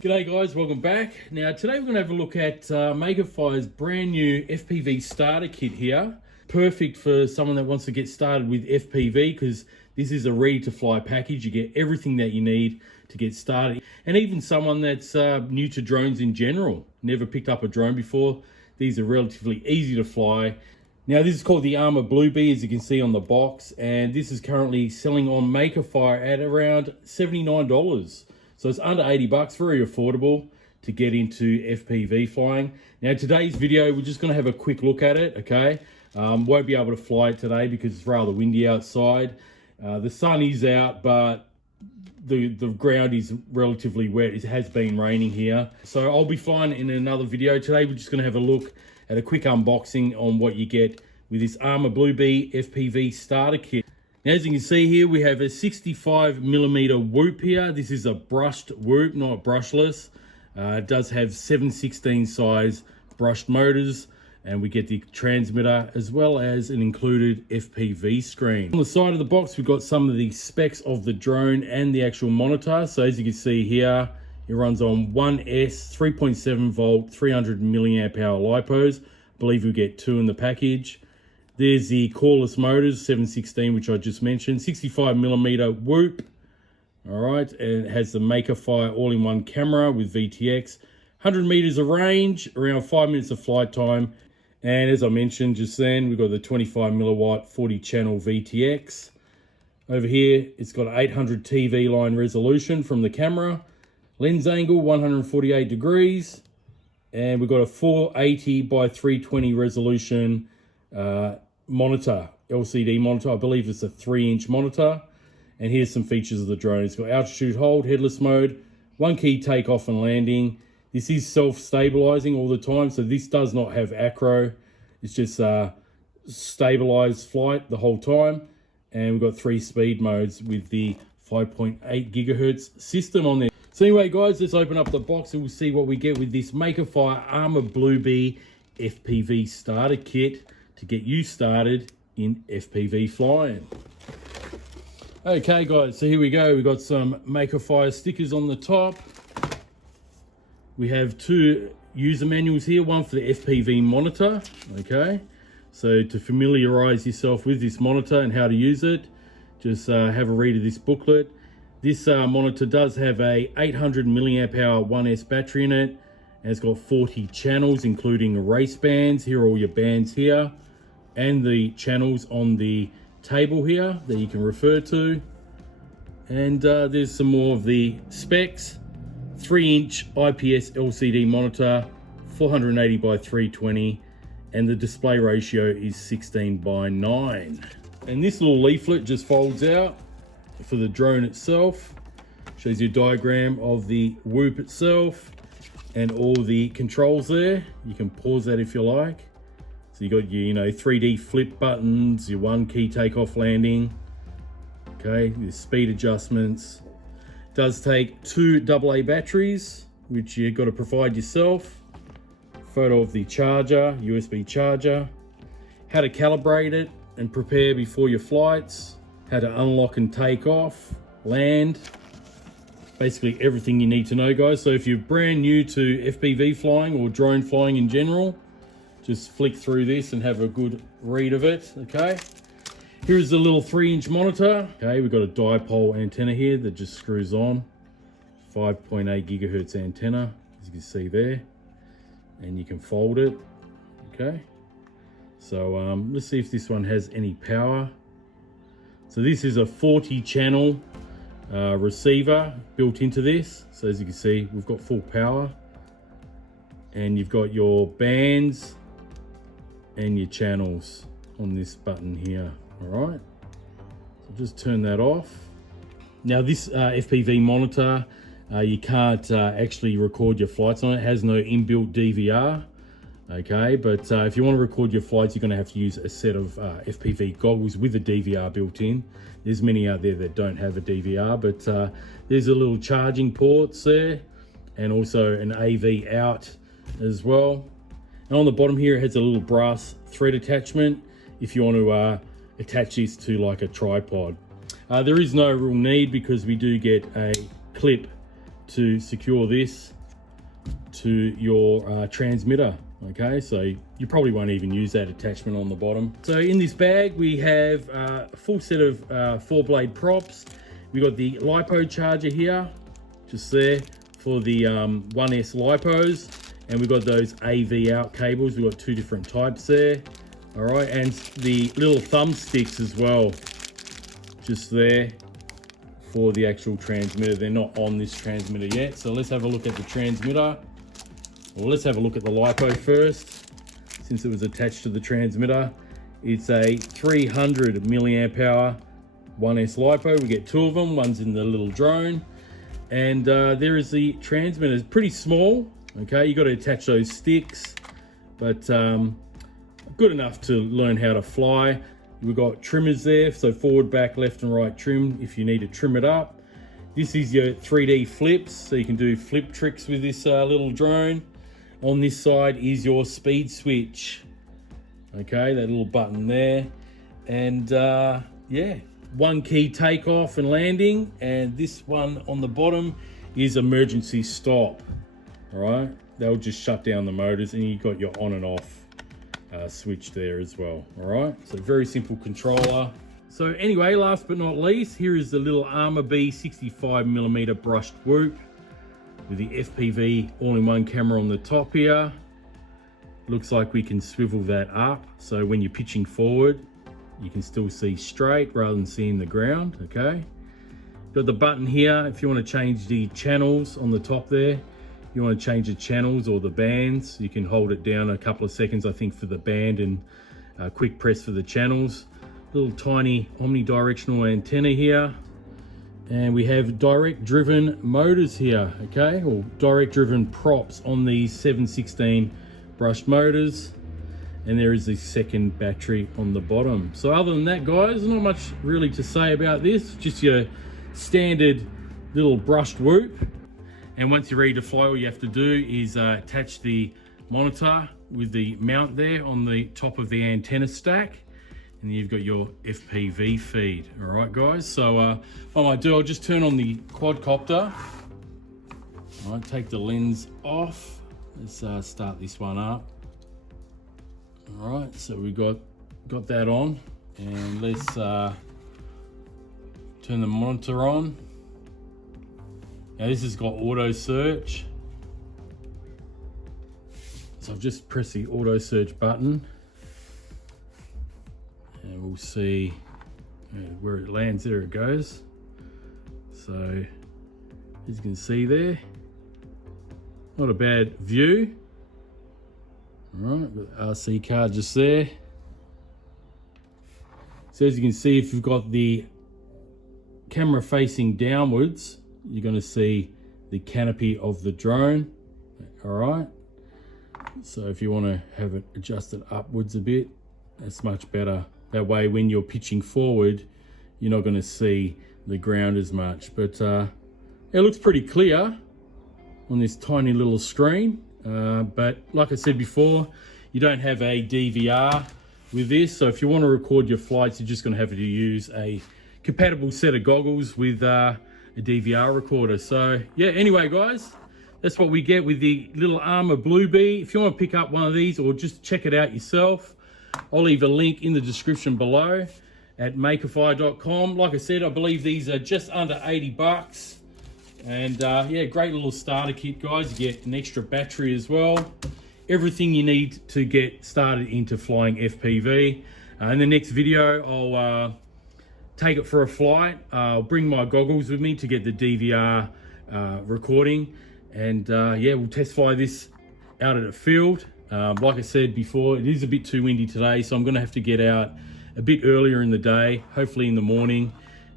G'day guys, welcome back. Now today we're going to have a look at Makerfire's brand new FPV starter kit here. Perfect for someone that wants to get started with FPV because this is a ready to fly package. You get everything that you need to get started. And even someone that's new to drones in general, never picked up a drone before, these are relatively easy to fly. Now this is called the Armor Blue Bee, as you can see on the box, and this is currently selling on Makerfire at around $79. So it's under 80 bucks, very affordable to get into FPV flying. Now today's video, we're just gonna have a quick look at it, okay? Won't be able to fly it today because it's rather windy outside. The sun is out, but the ground is relatively wet. It has been raining here. So I'll be flying in another video. Today we're just gonna have a look at a quick unboxing on what you get with this Armor Blue Bee FPV starter kit. Now, as you can see here, we have a 65mm whoop here. This is a brushed whoop, not brushless. It does have 7/16 size brushed motors, and we get the transmitter as well as an included FPV screen. On the side of the box, we've got some of the specs of the drone and the actual monitor. So as you can see here, it runs on 1S 3.7 volt, 300 milliamp hour LiPos. I believe we get 2 in the package. There's the coreless motors, 7/16, which I just mentioned, 65mm whoop. All right, and it has the Makerfire all-in-one camera with VTX, 100 meters of range, around 5 minutes of flight time. And as I mentioned just then, we've got the 25 milliwatt, 40 channel VTX. Over here, it's got an 800 TV line resolution from the camera, lens angle 148 degrees, and we've got a 480 by 320 resolution monitor, LCD monitor. I believe it's a 3-inch monitor. And here's some features of the drone. It's got altitude hold, headless mode, 1 key takeoff and landing. This is self-stabilizing all the time, so this does not have acro. It's just stabilized flight the whole time. And we've got 3 speed modes with the 5.8 gigahertz system on there. So anyway guys, let's open up the box and we'll see what we get with this Makerfire Armor Blue Bee FPV starter kit to get you started in FPV flying. Okay guys, so here we go. We've got some Makerfire stickers on the top. We have 2 user manuals here, one for the FPV monitor, okay? So to familiarize yourself with this monitor and how to use it, just have a read of this booklet. This monitor does have a 800 milliamp hour 1S battery in it, and it's got 40 channels, including race bands. Here are all your bands here, and the channels on the table here that you can refer to. And there's some more of the specs. 3-inch IPS LCD monitor, 480 by 320, and the display ratio is 16:9. And this little leaflet just folds out for the drone itself. Shows you a diagram of the whoop itself and all the controls there. You can pause that if you like. So you got your 3D flip buttons, your 1 key takeoff landing, okay, your speed adjustments. Does take 2 AA batteries, which you've got to provide yourself. Photo of the charger, USB charger. How to calibrate it and prepare before your flights. How to unlock and take off, land. Basically everything you need to know, guys. So if you're brand new to FPV flying or drone flying in general, just flick through this and have a good read of it, okay? Here's the little 3-inch monitor. Okay, we've got a dipole antenna here that just screws on. 5.8 gigahertz antenna, as you can see there. And you can fold it, okay? So let's see if this one has any power. So this is a 40 channel receiver built into this. So as you can see, we've got full power. And you've got your bands and your channels on this button here. All right, so just turn that off. Now this FPV monitor, you can't actually record your flights on it. It has no inbuilt DVR, okay? But if you want to record your flights, you're going to have to use a set of FPV goggles with a DVR built in. There's many out there that don't have a DVR, but there's a little charging ports there and also an AV out as well. And on the bottom here, it has a little brass thread attachment if you want to attach this to like a tripod. There is no real need because we do get a clip to secure this to your transmitter. Okay, so you probably won't even use that attachment on the bottom. So in this bag we have a full set of 4-blade props. We got the LiPo charger here, just there for the 1S LiPos, and we've got those AV out cables. We've got 2 different types there. All right, and the little thumbsticks as well, just there for the actual transmitter. They're not on this transmitter yet, so let's have a look at the transmitter. Well, let's have a look at the LiPo first, since it was attached to the transmitter. It's a 300 milliamp hour 1S LiPo. We get 2 of them. One's in the little drone, and there is the transmitter. It's pretty small. Okay, you got to attach those sticks, but good enough to learn how to fly. We've got trimmers there, so forward, back, left and right trim if you need to trim it up. This is your 3D flips, so you can do flip tricks with this little drone. On this side is your speed switch. Okay, that little button there. And yeah, 1 key takeoff and landing, and this one on the bottom is emergency stop. All right, that'll just shut down the motors, and you've got your on and off switch there as well. All right, so very simple controller. So anyway, last but not least, here is the little Armor B 65mm brushed whoop with the FPV all-in-one camera on the top here. Looks like we can swivel that up, so when you're pitching forward, you can still see straight rather than seeing the ground. Okay, got the button here if you want to change the channels on the top there. You want to change the channels or the bands, you can hold it down a couple of seconds, I think, for the band, and quick press for the channels. Little tiny omnidirectional antenna here, and we have direct driven motors here. Okay, or direct driven props on these 716 brushed motors, and there is the second battery on the bottom. So other than that, guys, not much really to say about this. Just your standard little brushed whoop. And once you're ready to fly, all you have to do is attach the monitor with the mount there on the top of the antenna stack, and you've got your FPV feed. All right, guys, so what I might do, I'll just turn on the quadcopter. All right, take the lens off. Let's start this one up. All right, so we got that on, and let's turn the monitor on. Now this has got auto search, so I've just pressed the auto search button, and we'll see where it lands. There it goes. So as you can see there, not a bad view. All right, got the RC card just there. So as you can see, if you've got the camera facing downwards, you're going to see the canopy of the drone. All right, so if you want to have it adjusted upwards a bit, that's much better. That way when you're pitching forward, you're not going to see the ground as much. But it looks pretty clear on this tiny little screen, but like I said before, you don't have a DVR with this, so if you want to record your flights, you're just going to have to use a compatible set of goggles with a DVR recorder. So yeah, anyway guys, that's what we get with the little Armor Blue Bee. If you want to pick up one of these or just check it out yourself, I'll leave a link in the description below at makerfire.com. Like I said, I believe these are just under 80 bucks. And yeah, great little starter kit, guys. You get an extra battery as well. Everything you need to get started into flying FPV. In the next video, I'll take it for a flight. I'll bring my goggles with me to get the DVR recording. And yeah, we'll test fly this out at a field. Like I said before, it is a bit too windy today, so I'm gonna have to get out a bit earlier in the day, hopefully in the morning,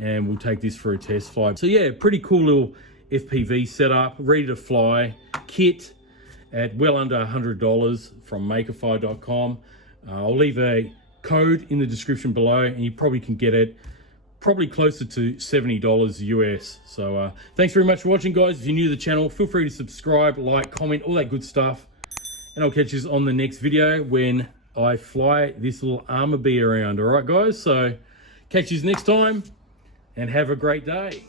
and we'll take this for a test flight. So yeah, pretty cool little FPV setup, ready to fly kit at well under $100 from Makerfire.com. I'll leave a code in the description below, and you probably can get it probably closer to $70 US. So thanks very much for watching, guys. If you're new to the channel, feel free to subscribe, like, comment, all that good stuff. And I'll catch you on the next video when I fly this little Armor Bee around. All right, guys? So catch you next time, and have a great day.